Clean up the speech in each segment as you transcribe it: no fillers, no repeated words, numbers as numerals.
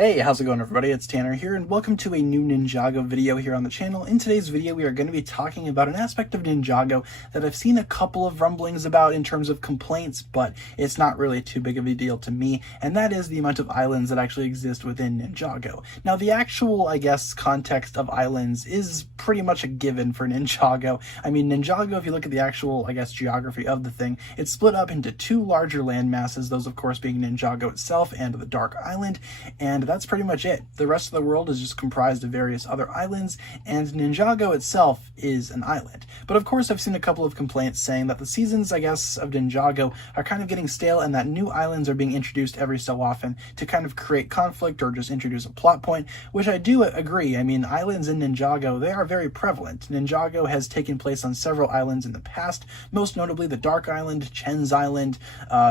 Hey, how's it going everybody? It's Tanner here and welcome to a new Ninjago video here on the channel. In today's video we are going to be talking about an aspect of Ninjago that I've seen a couple of rumblings about in terms of complaints, but it's not really too big of a deal to me, and that is the amount of islands that actually exist within Ninjago. Now the actual, I guess, context of islands is pretty much a given for Ninjago. I mean, Ninjago, if you look at the actual, I guess, geography of the thing, it's split up into two larger land masses, those of course being Ninjago itself and the Dark Island, and that's pretty much it. The rest of the world is just comprised of various other islands, and Ninjago itself is an island. But of course I've seen a couple of complaints saying that the seasons, I guess, of Ninjago are kind of getting stale and that new islands are being introduced every so often to kind of create conflict or just introduce a plot point, which I do agree. I mean, islands in Ninjago, they are very prevalent. Ninjago has taken place on several islands in the past, most notably the Dark Island, Chen's Island,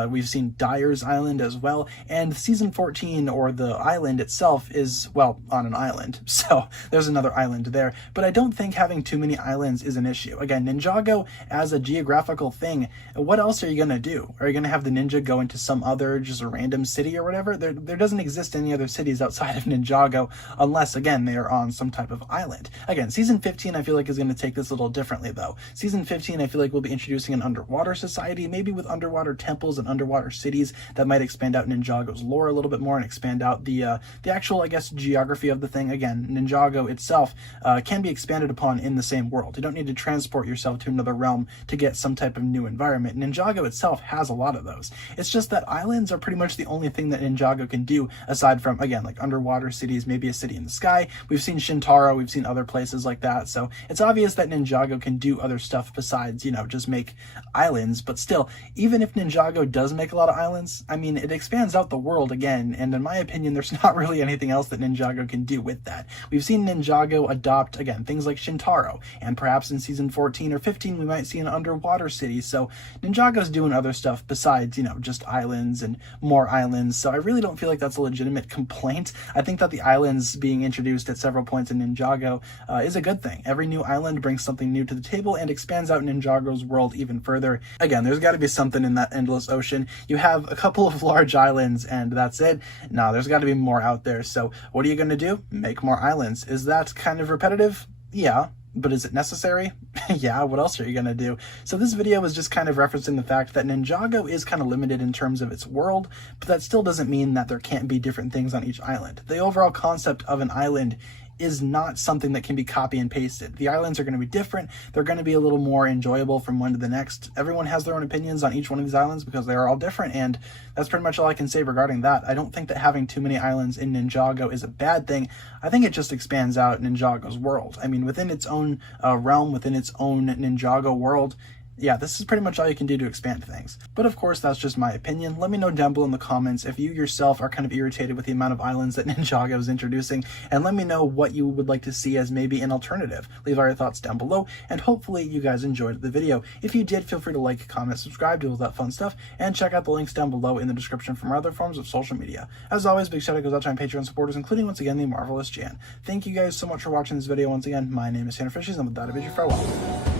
we've seen Dyer's Island as well, and Season 14, or the island itself, is, well, on an island, so there's another island there. But I don't think having too many islands is an issue. Again, Ninjago as a geographical thing, what else are you going to do? Are you going to have the ninja go into some other, just a random city or whatever? There doesn't exist any other cities outside of Ninjago, unless, again, they are on some type of island. Again, Season 15 I feel like is going to take this a little differently, though. Season 15 I feel like we'll be introducing an underwater society, maybe with underwater temples and underwater cities that might expand out Ninjago's lore a little bit more and expand out the actual, I guess, geography of the thing. Again, Ninjago itself can be expanded upon in the same world. You don't need to transport yourself to another realm to get some type of new environment. Ninjago itself has a lot of those. It's just that islands are pretty much the only thing that Ninjago can do, aside from, again, like underwater cities, maybe a city in the sky. We've seen Shintaro, we've seen other places like that, so it's obvious that Ninjago can do other stuff besides, you know, just make islands. But still, even if Ninjago does make a lot of islands, I mean, it expands out the world again, and in my opinion, there's not really anything else that Ninjago can do with that. We've seen Ninjago adopt, again, things like Shintaro, and perhaps in Season 14 or 15 we might see an underwater city, so Ninjago's doing other stuff besides, you know, just islands and more islands, so I really don't feel like that's a legitimate complaint. I think that the islands being introduced at several points in Ninjago is a good thing. Every new island brings something new to the table and expands out Ninjago's world even further. Again, there's got to be something in that endless ocean. You have a couple of large islands and that's it. No, there's got to be more out there. So what are you going to do? Make more islands. Is that kind of repetitive? Yeah. But is it necessary? Yeah, what else are you going to do? So this video was just kind of referencing the fact that Ninjago is kind of limited in terms of its world, but that still doesn't mean that there can't be different things on each island. The overall concept of an island is not something that can be copy and pasted. The islands are going to be different. They're going to be a little more enjoyable from one to the next. Everyone has their own opinions on each one of these islands because they are all different, and that's pretty much all I can say regarding that. I don't think that having too many islands in Ninjago is a bad thing. I think it just expands out Ninjago's world. I mean, within its own realm, within its own Ninjago world, yeah, this is pretty much all you can do to expand things. But of course, that's just my opinion. Let me know down below in the comments if you yourself are kind of irritated with the amount of islands that Ninjago is introducing, and let me know what you would like to see as maybe an alternative. Leave all your thoughts down below, and hopefully you guys enjoyed the video. If you did, feel free to like, comment, subscribe, do all that fun stuff, and check out the links down below in the description for my other forms of social media. As always, big shout out goes out to my Patreon supporters, including, once again, the marvelous Jan. Thank you guys so much for watching this video once again. My name is TannerFishies, and with that, I bid you farewell.